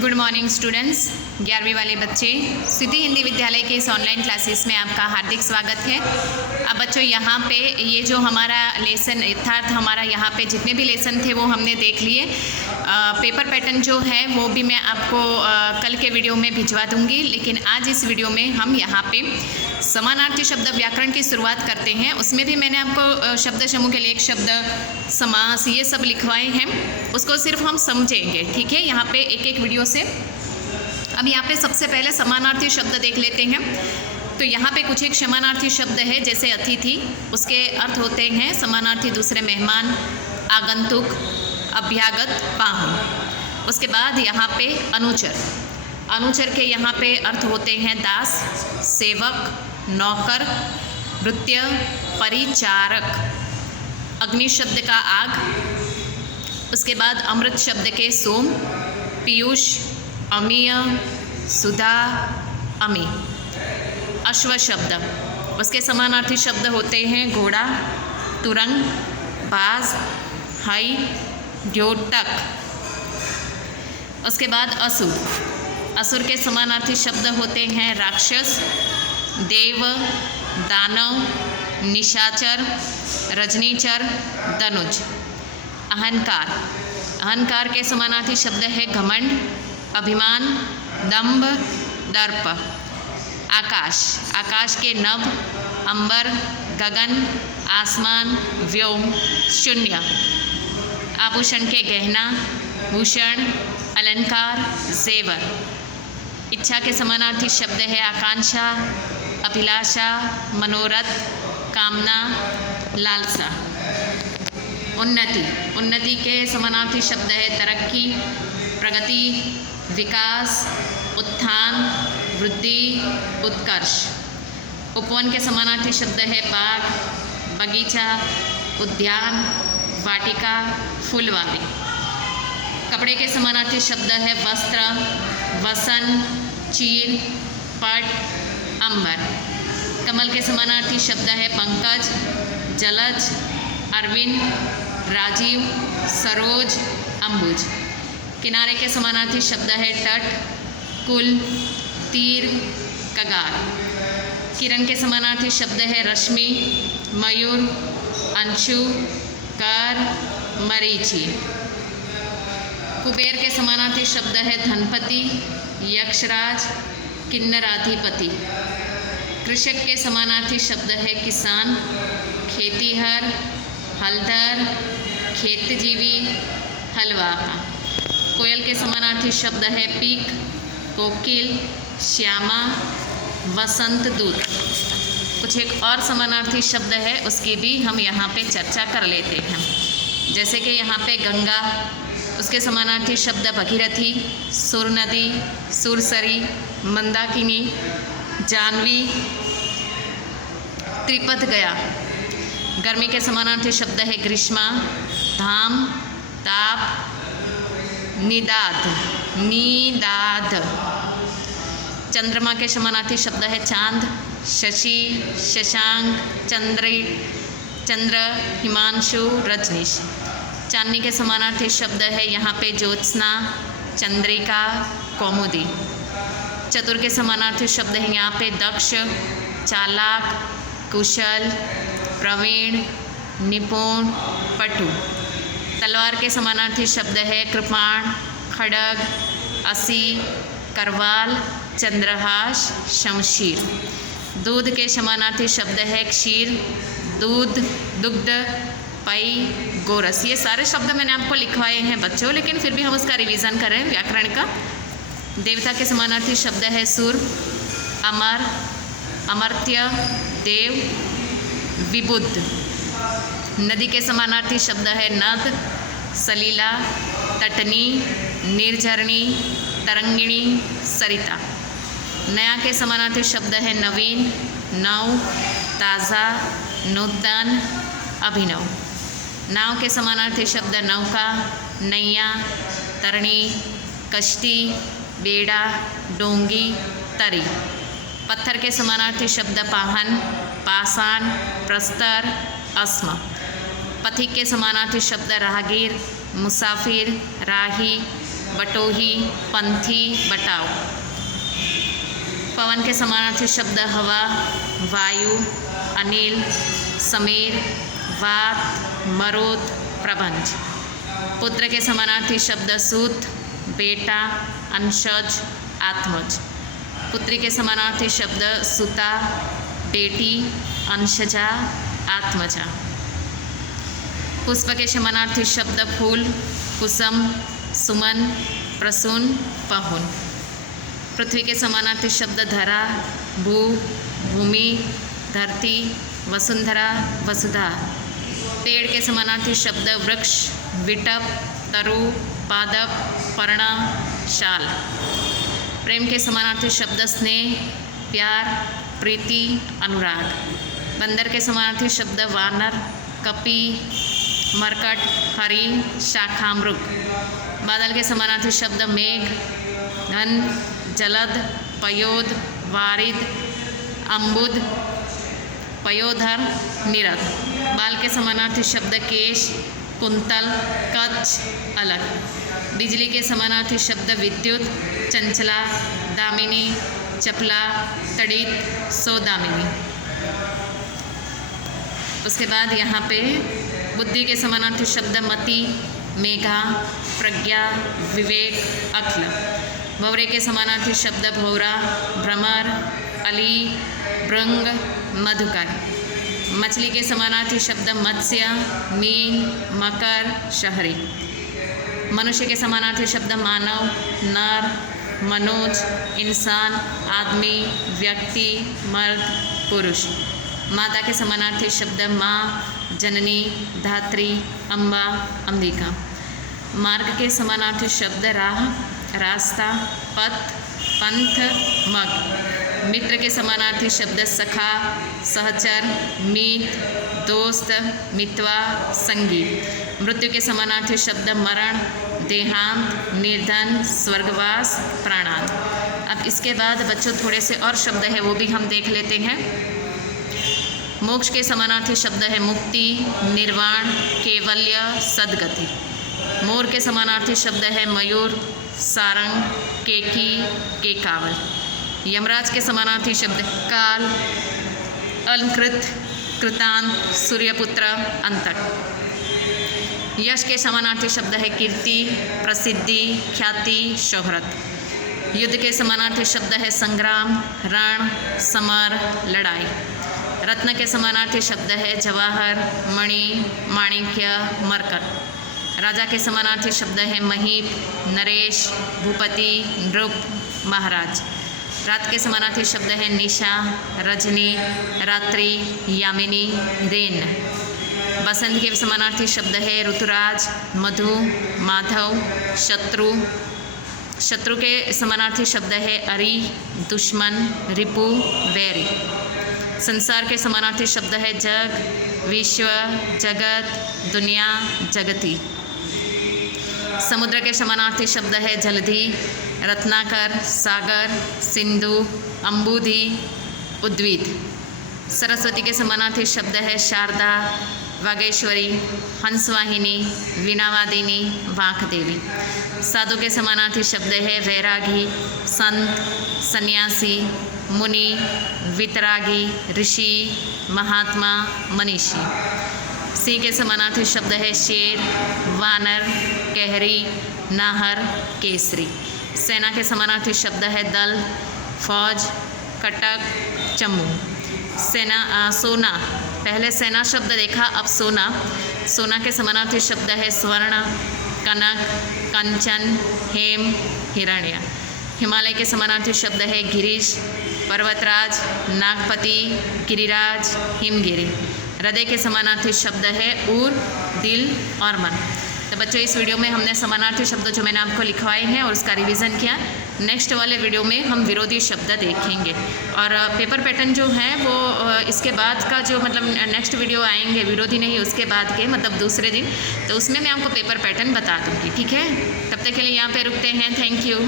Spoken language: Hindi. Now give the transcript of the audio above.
Good morning students. 11वीं वाले बच्चे, सिद्धि हिंदी विद्यालय के इस ऑनलाइन क्लासेस में आपका हार्दिक स्वागत है। अब बच्चों यहाँ पे ये जो हमारा लेसन अर्थात हमारा यहाँ पे जितने भी लेसन थे वो हमने देख लिए। पेपर पैटर्न जो है वो भी मैं आपको कल के वीडियो में भिजवा दूँगी, लेकिन आज इस वीडियो में हम यहाँ पे समानार्थी शब्द व्याकरण की शुरुआत करते हैं। उसमें भी मैंने आपको शब्द समूह के लिए एक शब्द, समास, ये सब लिखवाए हैं, उसको सिर्फ हम समझेंगे, ठीक है, यहाँ पे एक एक वीडियो से। अब यहाँ पे सबसे पहले समानार्थी शब्द देख लेते हैं। तो यहाँ पे कुछ एक समानार्थी शब्द है, जैसे अतिथि, उसके अर्थ होते हैं समानार्थी दूसरे मेहमान, आगंतुक, अभ्यागत, पाहुन। उसके बाद यहाँ पे अनुचर, अनुचर के यहाँ पे अर्थ होते हैं दास, सेवक, नौकर, भृत्य, परिचारक। अग्नि शब्द का आग। उसके बाद अमृत शब्द के सोम, पीयूष, अमीय, सुधा, अमी। अश्व शब्द, उसके समानार्थी शब्द होते हैं घोड़ा, तुरंग, बाज, हई, द्योतक। उसके बाद असुर, असुर के समानार्थी शब्द होते हैं राक्षस, देव, दानव, निशाचर, रजनीचर, दनुज। अहंकार, अहंकार के समानार्थी शब्द है घमंड, अभिमान, दंभ, दर्प। आकाश, आकाश के नभ, अंबर, गगन, आसमान, व्योम, शून्य। आभूषण के गहना, भूषण, अलंकार, जेवर। इच्छा के समानार्थी शब्द है आकांक्षा, अभिलाषा, मनोरथ, कामना, लालसा। उन्नति, उन्नति के समानार्थी शब्द है तरक्की, प्रगति, विकास, उत्थान, वृद्धि, उत्कर्ष। उपवन के समानार्थी शब्द है बाग, बगीचा, उद्यान, वाटिका, फूलवारी। कपड़े के समानार्थी शब्द है वस्त्र, वसन, चीर, पट, अंबर। कमल के समानार्थी शब्द है पंकज, जलज, अरविंद, राजीव, सरोज, अंबुज। किनारे के समानार्थी शब्द है तट, कुल, तीर, कगार। किरण के समानार्थी शब्द है रश्मि, मयूर, अंशु, कर, मरीचि। कुबेर के समानार्थी शब्द है धनपति, यक्षराज, किन्नराधिपति। कृषक के समानार्थी शब्द है किसान, खेतीहर, हलधर, खेतजीवी, हलवाहा। कोयल के समानार्थी शब्द है पीक, कोकिल, श्यामा, वसंत दूत। कुछ एक और समानार्थी शब्द है, उसकी भी हम यहाँ पे चर्चा कर लेते हैं। जैसे कि यहाँ पे गंगा, उसके समानार्थी शब्द भगीरथी, सुर नदी, सुरसरी, मंदाकिनी, जानवी, त्रिपथ गया। गर्मी के समानार्थी शब्द है ग्रीष्मा, धाम, ताप, निदाद, नीदाद। चंद्रमा के समानार्थी शब्द है चांद, शशि, शशांक, चंद्र, हिमांशु, रजनीश। चांदनी के समानार्थी शब्द है यहाँ पे ज्योत्सना, चंद्रिका, कौमुदी। चतुर के समानार्थी शब्द है यहाँ पे दक्ष, चालाक, कुशल, प्रवीण, निपुण, पटु। तलवार के समानार्थी शब्द है कृपाण, खड़ग, असी, करवाल, चंद्रहास, शमशीर। दूध के समानार्थी शब्द है क्षीर, दूध, दुग्ध, पई, गोरस। ये सारे शब्द मैंने आपको लिखवाए हैं बच्चों, लेकिन फिर भी हम उसका रिवीजन करें व्याकरण का। देवता के समानार्थी शब्द है सुर, अमर, अमर्त्य, देव, विबुद्ध। नदी के समानार्थी शब्द है नद, सलीला, तटनी, निर्झरणी, तरंगिणी, सरिता। नया के समानार्थी शब्द है नवीन, नव, ताज़ा, नूतन, अभिनव। नाव के समानार्थी शब्द नौका, नैया, तरणी, कश्ती, बेड़ा, डोंगी, तरी। पत्थर के समानार्थी शब्द पाहन, पाषाण, प्रस्तर, अस्म। पथिक के समानार्थी शब्द राहगीर, मुसाफिर, राही, बटोही, पंथी, बटाव। पवन के समानार्थी शब्द हवा, वायु, अनिल, समीर, वात, मरुत, प्रबंध। पुत्र के समानार्थी शब्द सूत, बेटा, अंशज, आत्मज। पुत्री के समानार्थी शब्द सुता, बेटी, अंशजा, आत्मजा। पुष्प के समानार्थी शब्द फूल, कुसुम, सुमन, प्रसून, पहुन। पृथ्वी के समानार्थी शब्द धरा, भू, भूमि, धरती, वसुंधरा, वसुधा। पेड़ के समानार्थी शब्द वृक्ष, विटप, तरु, पादप, पर्ण, शाल। प्रेम के समानार्थी शब्द स्नेह, प्यार, प्रीति, अनुराग। बंदर के समानार्थी शब्द वानर, कपि, मरकट, हरि, शाखामृग। बादल के समानार्थी शब्द मेघ, घन, जलद, पयोद, वारिद, अम्बुद, पयोधर, निरद। बाल के समानार्थी शब्द केश, कुंतल, कच्छ, अलग। बिजली के समानार्थी शब्द विद्युत, चंचला, दामिनी, चपला, तड़ित, सौदामिनी। उसके बाद यहाँ पे बुद्धि के समानार्थी शब्द मति, मेघा, प्रज्ञा, विवेक, अक्ल। भौरे के समानार्थी शब्द भौरा, भ्रमर, अली, भृंग, मधुकर। मछली के समानार्थी शब्द मत्स्य, मीन, मकर, शहरी। मनुष्य के समानार्थी शब्द मानव, नर, मनोज, इंसान, आदमी, व्यक्ति, मर्द, पुरुष। माता के समानार्थी शब्द माँ, जननी, धात्री, अम्बा, अंबिका। मार्ग के समानार्थी शब्द राह, रास्ता, पथ, पंथ, मग। मित्र के समानार्थी शब्द सखा, सहचर, मीत, दोस्त, मितवा, संगी। मृत्यु के समानार्थी शब्द मरण, देहांत, निर्धन, स्वर्गवास, प्राणांत। अब इसके बाद बच्चों थोड़े से और शब्द है वो भी हम देख लेते हैं। मोक्ष के समानार्थी शब्द है मुक्ति, निर्वाण, केवल्य, सद्गति। मोर के समानार्थी शब्द है मयूर, सारंग, केकी, केकावल। यमराज के समानार्थी शब्द काल, अलंकृत, कृतांत, सूर्यपुत्र, अंतक। यश के समानार्थी शब्द है कीर्ति, प्रसिद्धि, ख्याति, शोहरत। युद्ध के समानार्थी शब्द है संग्राम, रण, समर, लड़ाई। रत्न के समानार्थी शब्द है जवाहर, मणि, माणिक्य, मरकत। राजा के समानार्थी शब्द है महीप, नरेश, भूपति, नृप, महाराज। रात के समानार्थी शब्द है निशा, रजनी, रात्रि, यामिनी, रेन। बसंत के समानार्थी शब्द है ऋतुराज, मधु, माधव, शत्रु। शत्रु के समानार्थी शब्द है अरि, दुश्मन, रिपु, वैरी। संसार के समानार्थी शब्द है जग, विश्व, जगत, दुनिया, जगती। समुद्र के समानार्थी शब्द है जलधि, रत्नाकर, सागर, सिंधु, अम्बुधि, उद्वीद। सरस्वती के समानार्थी शब्द है शारदा, वागेश्वरी, हंसवाहिनी, वीणावादिनी, वाकदेवी। साधु के समानार्थी शब्द है वैरागी, संत, सन्यासी, मुनि, वितरागी, ऋषि, महात्मा, मनीषी। सिंह के समानार्थी शब्द है शेर, वानर, कहरी, नाहर, केसरी। सेना के समानार्थी शब्द है दल, फौज, कटक, चमू। सोना, पहले सेना शब्द देखा, अब सोना। सोना के समानार्थी शब्द है स्वर्ण, कनक, कंचन, हेम, हिरण्य। हिमालय के समानार्थी शब्द है गिरीश, पर्वतराज, नागपति, गिरिराज, हिमगिरी। हृदय के समानार्थी शब्द है ऊर, दिल और मन। तो बच्चों इस वीडियो में हमने समानार्थी शब्द जो मैंने आपको लिखवाए हैं और उसका रिवीजन किया। नेक्स्ट वाले वीडियो में हम विरोधी शब्द देखेंगे और पेपर पैटर्न जो है वो इसके बाद का जो मतलब नेक्स्ट वीडियो आएंगे, विरोधी नहीं उसके बाद के मतलब दूसरे दिन, तो उसमें मैं आपको पेपर पैटर्न बता दूँगी। ठीक है, तब तक के लिए यहाँ पे रुकते हैं। Thank you.